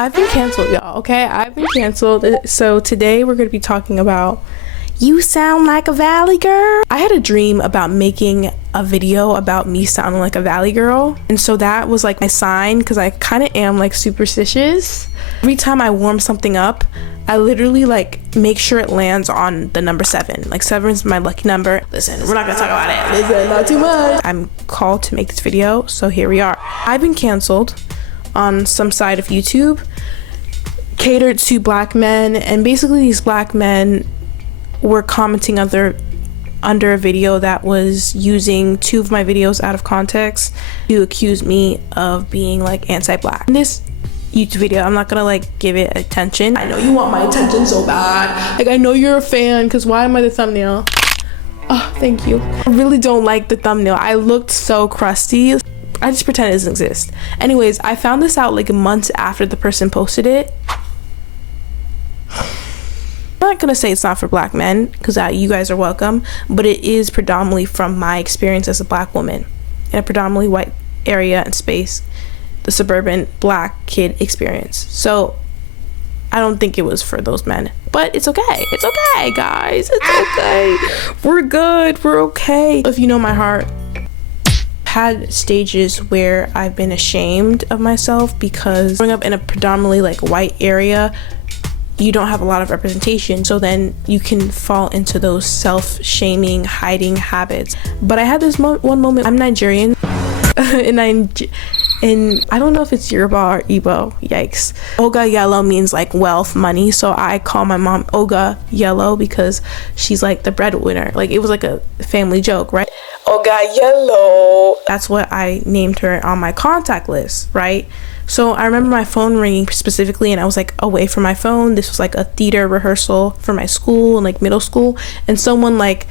I've been canceled, y'all, okay? I've been canceled. So today we're going to be talking about you sound like a valley girl. I had a dream about making a video about me sounding like a valley girl. And so that was like my sign, because I kind of am like superstitious. Every time I warm something up, I literally like make sure it lands on the number 7. Like 7 is my lucky number. Listen, we're not gonna talk about it. Listen, not too much. I'm called to make this video, so here we are. I've been canceled on some side of YouTube catered to black men, and basically these black men were commenting under a video that was using 2 of my videos out of context to accuse me of being like anti-black. In this YouTube video, I'm not gonna like give it attention. I know you want my attention so bad. Like, I know you're a fan, because why am I the thumbnail? Oh, thank you. I really don't like the thumbnail. I looked so crusty. I just pretend it doesn't exist. Anyways, I found this out like months after the person posted it. I'm not gonna say it's not for black men, because you guys are welcome, but it is predominantly from my experience as a black woman in a predominantly white area and space, the suburban black kid experience. So I don't think it was for those men, but it's okay. It's okay, guys. It's okay. We're good. We're okay. If you know my heart, had stages where I've been ashamed of myself, because growing up in a predominantly like white area, you don't have a lot of representation, so then you can fall into those self-shaming, hiding habits. But I had this one moment. I'm Nigerian, and I don't know if it's Yoruba or Igbo. Yikes. Oga Yellow means like wealth, money, so I call my mom Oga Yellow because she's like the breadwinner. Like, it was like a family joke, right? Oga Yellow. That's what I named her on my contact list, right? So I remember my phone ringing specifically, and I was like away from my phone. This was like a theater rehearsal for my school and like middle school, and someone like,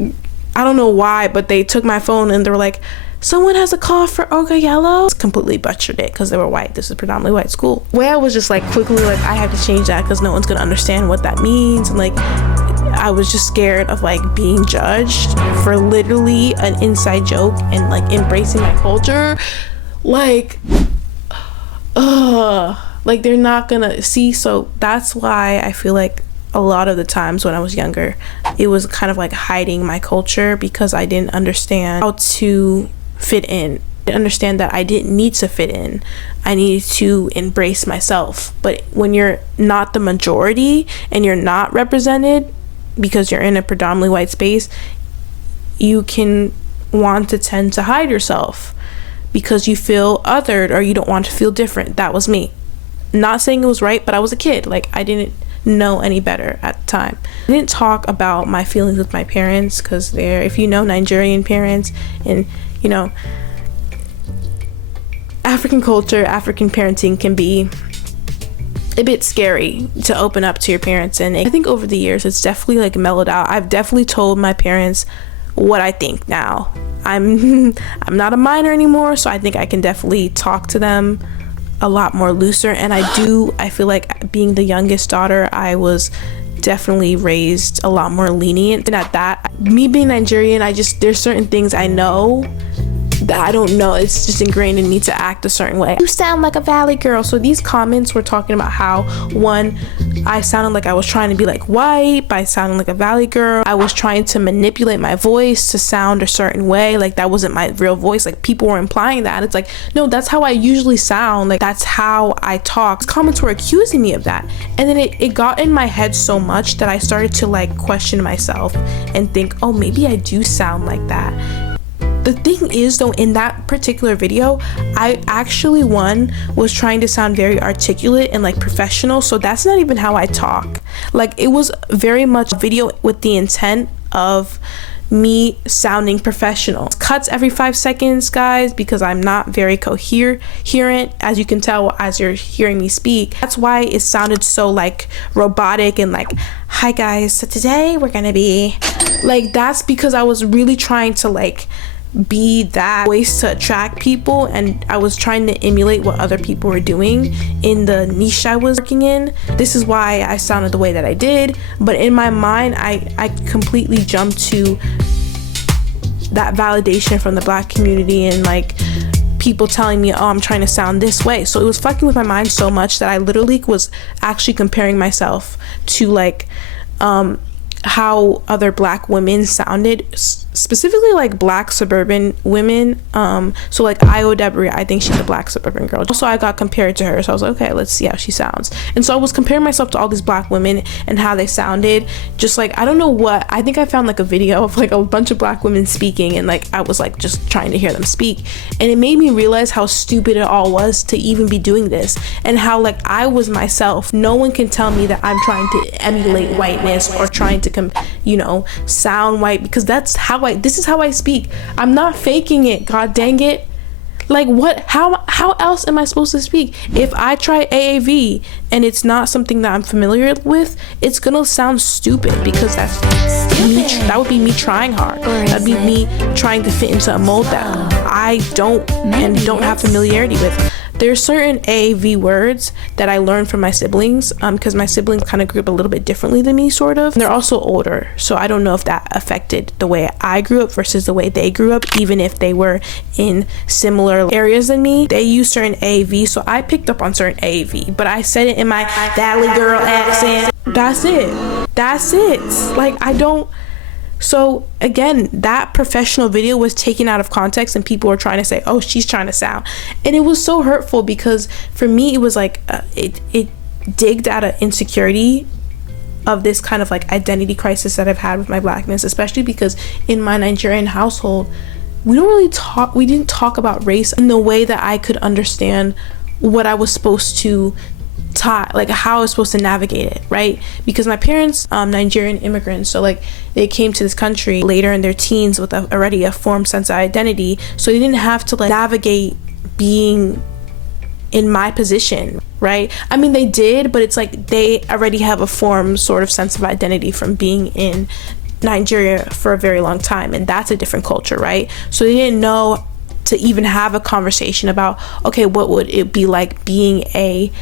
I don't know why, but they took my phone and they were like, someone has a call for Oga Yellow. Completely butchered it because they were white. This is a predominantly white school. Where I was just like quickly like, I have to change that because no one's gonna understand what that means. And like, I was just scared of like being judged for literally an inside joke and like embracing my culture. Like they're not gonna see. So that's why I feel like a lot of the times when I was younger, it was kind of like hiding my culture, because I didn't understand how to fit in. I didn't understand that I didn't need to fit in. I needed to embrace myself. But when you're not the majority and you're not represented because you're in a predominantly white space, you can want to tend to hide yourself because you feel othered or you don't want to feel different. That was me. Not saying it was right, but I was a kid. Like, I didn't know any better at the time. I didn't talk about my feelings with my parents, because if you know Nigerian parents and you know African culture, African parenting can be a bit scary to open up to your parents. And I think over the years it's definitely like mellowed out. I've definitely told my parents what I think now. I'm not a minor anymore, so I think I can definitely talk to them a lot more looser. And I feel like being the youngest daughter, I was definitely raised a lot more lenient. And at that, me being Nigerian, there's certain things I know that I don't know. It's just ingrained in me to act a certain way. You sound like a valley girl. So these comments were talking about how, one, I sounded like I was trying to be like white by sounding like a valley girl. I was trying to manipulate my voice to sound a certain way, like that wasn't my real voice. Like, people were implying that. It's like, no, that's how I usually sound. Like, that's how I talk. Comments were accusing me of that, and then it got in my head so much that I started to like question myself and think, oh, maybe I do sound like that. The thing is though, in that particular video, I actually was trying to sound very articulate and like professional, so that's not even how I talk. Like, it was very much a video with the intent of me sounding professional. Cuts every 5 seconds, guys, because I'm not very coherent, as you can tell as you're hearing me speak. That's why it sounded so like robotic and like, hi guys, so today we're gonna be like, that's because I was really trying to like be that voice to attract people, and I was trying to emulate what other people were doing in the niche I was working in. This is why I sounded the way that I did, but in my mind I completely jumped to that validation from the black community and like people telling me, oh, I'm trying to sound this way. So it was fucking with my mind so much that I literally was actually comparing myself to like how other black women sounded, specifically like black suburban women. So like Io Debris, I think she's a black suburban girl. Also, I got compared to her, so I was like, okay, let's see how she sounds. And so I was comparing myself to all these black women and how they sounded. Just like, I don't know what, I think I found like a video of like a bunch of black women speaking, and like I was like just trying to hear them speak, and it made me realize how stupid it all was to even be doing this, and how like I was myself. No one can tell me that I'm trying to emulate whiteness or trying to sound white, because that's how this is how I speak. I'm not faking it, god dang it. Like what, how else am I supposed to speak? If I try AAV and it's not something that I'm familiar with, it's gonna sound stupid, because that would be me trying hard. That'd be me trying to fit into a mold that I don't have familiarity with. There's certain AAV words that I learned from my siblings, because my siblings kind of grew up a little bit differently than me, sort of. And they're also older, so I don't know if that affected the way I grew up versus the way they grew up, even if they were in similar areas than me. They use certain AAV, so I picked up on certain AAV, but I said it in my Valley girl accent. That's it. Like, I don't. So again, that professional video was taken out of context, and people were trying to say, oh, she's trying to sound, and it was so hurtful, because for me it was like it digged at an insecurity of this kind of like identity crisis that I've had with my blackness, especially because in my Nigerian household we didn't talk about race in the way that I could understand what I was supposed to like how I was supposed to navigate it, right? Because my parents, Nigerian immigrants, so like they came to this country later in their teens with already a formed sense of identity, so they didn't have to like navigate being in my position, right? I mean, they did, but it's like they already have a formed sort of sense of identity from being in Nigeria for a very long time, and that's a different culture, right? So they didn't know to even have a conversation about, okay, what would it be like being a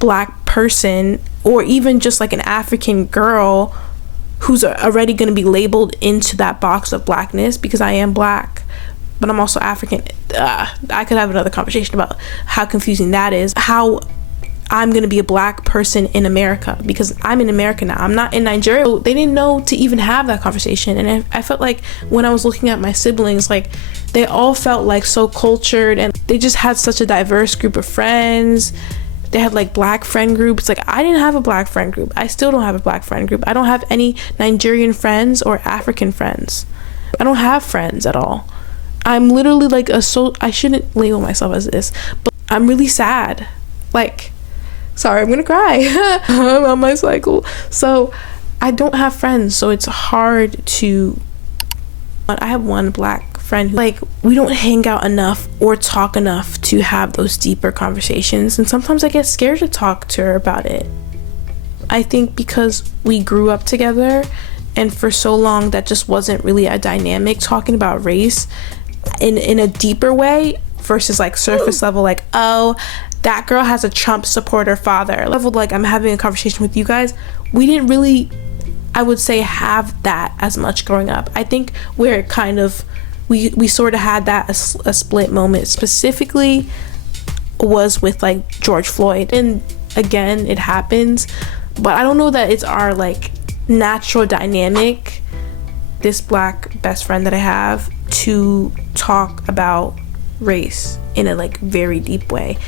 black person, or even just like an African girl who's already going to be labeled into that box of blackness, because I am black but I'm also African. I could have another conversation about how confusing that is, how I'm gonna be a black person in America, because I'm in America now, I'm not in Nigeria. So they didn't know to even have that conversation. And I felt like when I was looking at my siblings, like they all felt like so cultured, and they just had such a diverse group of friends. They had like black friend groups. Like I didn't have a black friend group. I still don't have a black friend group. I don't have any Nigerian friends or African friends. I don't have friends at all. I'm literally like I shouldn't label myself as this, but I'm really sad. Like, sorry, I'm gonna cry. I'm on my cycle. So I don't have friends, so it's hard to. I have one black friend who, like, we don't hang out enough or talk enough to have those deeper conversations, and sometimes I get scared to talk to her about it. I think because we grew up together, and for so long that just wasn't really a dynamic, talking about race in a deeper way versus like surface level, like, oh, that girl has a Trump supporter father level, like I'm having a conversation with you guys. We didn't really, I would say, have that as much growing up. I think where it kind of we sort of had that a split moment specifically was with like George Floyd, and again it happens, but I don't know that it's our like natural dynamic, this black best friend that I have, to talk about race in a like very deep way.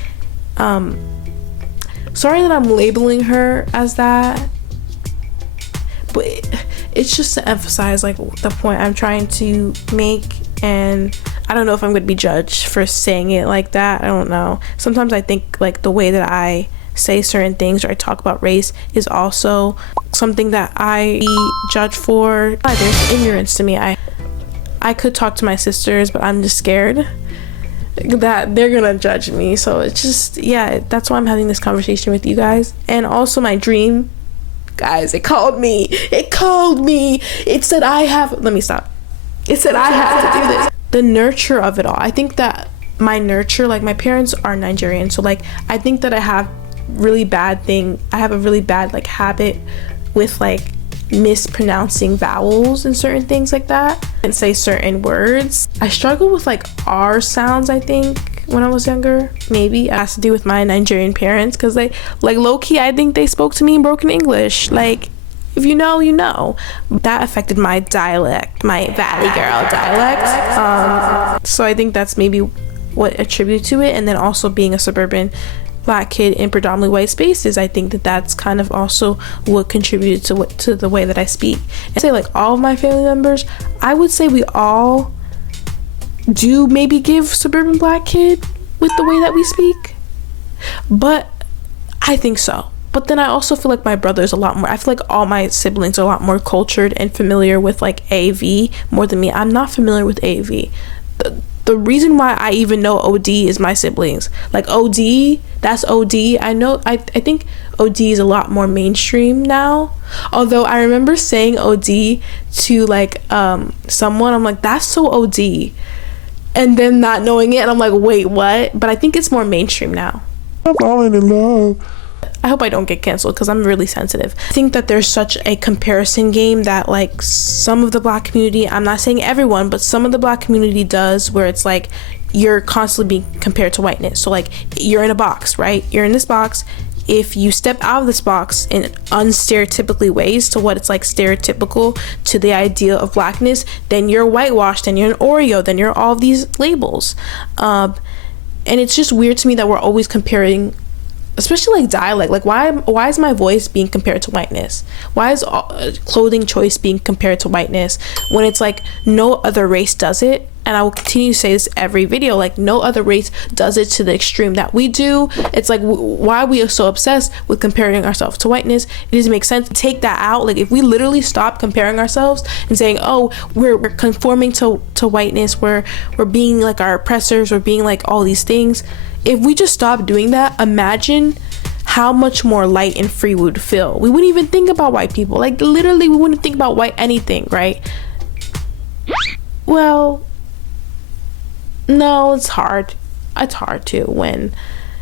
Sorry that I'm labeling her as that, but it's just to emphasize like the point I'm trying to make. And I don't know if I'm going to be judged for saying it like that. I don't know. Sometimes I think like the way that I say certain things or I talk about race is also something that I be judged for. There's ignorance to me. I could talk to my sisters, but I'm just scared that they're gonna judge me. So it's just, yeah, that's why I'm having this conversation with you guys. And also my dream, guys, it called me. It said I have to do this. The nurture of it all, I think that my nurture, like my parents are Nigerian, so like I think that I have a really bad like habit with like mispronouncing vowels and certain things like that, and say certain words. I struggle with like R sounds, I think, when I was younger. Maybe it has to do with my Nigerian parents, because they, like, low-key, I think they spoke to me in broken English. Like, if you know, you know. That affected my dialect, my Valley Girl dialect. So I think that's maybe what attributes to it. And then also being a suburban Black kid in predominantly white spaces, I think that that's kind of also what contributed to the way that I speak. And say, like, all of my family members, I would say we all do maybe give suburban Black kid with the way that we speak, but I think so. But then I also feel like my brother's a lot more, I feel like all my siblings are a lot more cultured and familiar with like AV more than me. I'm not familiar with AV. The reason why I even know OD is my siblings. Like OD, that's OD. I know, I think OD is a lot more mainstream now. Although I remember saying OD to like someone, I'm like, that's so OD. And then not knowing it, and I'm like, wait, what? But I think it's more mainstream now. I'm falling in love. I hope I don't get canceled because I'm really sensitive. I think that there's such a comparison game that like some of the Black community, I'm not saying everyone, but some of the Black community does, where it's like you're constantly being compared to whiteness. So like you're in a box, right? You're in this box. If you step out of this box in unstereotypically ways to what it's like stereotypical to the idea of Blackness, then you're whitewashed, then you're an Oreo, then you're all these labels. And it's just weird to me that we're always comparing, especially like dialect. Like why is my voice being compared to whiteness? Why is clothing choice being compared to whiteness when it's like no other race does it? And I will continue to say this every video, like no other race does it to the extreme that we do. It's like, why are we so obsessed with comparing ourselves to whiteness? It doesn't make sense. Take that out. Like if we literally stop comparing ourselves and saying, oh, we're conforming to whiteness, we're being like our oppressors, we're being like all these things. If we just stop doing that, imagine how much more light and free we would feel. We wouldn't even think about white people. Like literally we wouldn't think about white anything, right? Well, no, it's hard. It's hard too when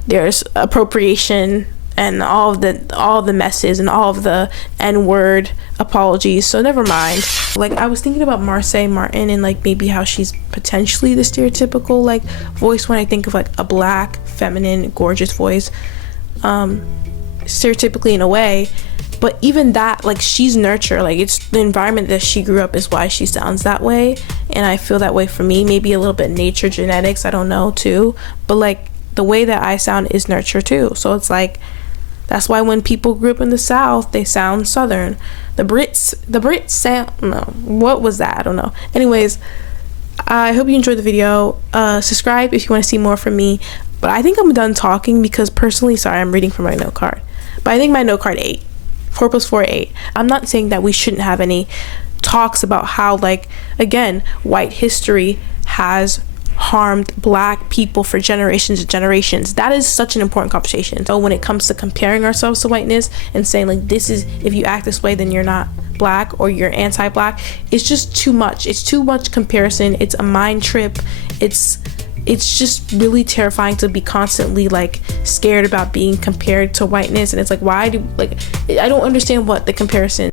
there's appropriation and all of the messes and all of the N-word apologies. So never mind. Like I was thinking about Marsai Martin and like maybe how she's potentially the stereotypical like voice when I think of like a Black, feminine, gorgeous voice, stereotypically in a way. But even that, like she's nurture, like it's the environment that she grew up is why she sounds that way. And I feel that way for me, maybe a little bit nature, genetics, I don't know too, but like the way that I sound is nurture too. So it's like that's why when people grew up in the South, they sound Southern. The Brits sound, no, what was that? I don't know. Anyways, I hope you enjoyed the video. Subscribe if you want to see more from me. But I think I'm done talking because personally, sorry, I'm reading from my note card, but I think my note card 8. 4 + 4 = 8. I'm not saying that we shouldn't have any talks about how, like, again, white history has harmed Black people for generations and generations. That is such an important conversation. So when it comes to comparing ourselves to whiteness and saying like this is, if you act this way then you're not Black or you're anti-Black, it's just too much. It's too much comparison. It's a mind trip. It's just really terrifying to be constantly like scared about being compared to whiteness. And it's like, why do, like, I don't understand what the comparison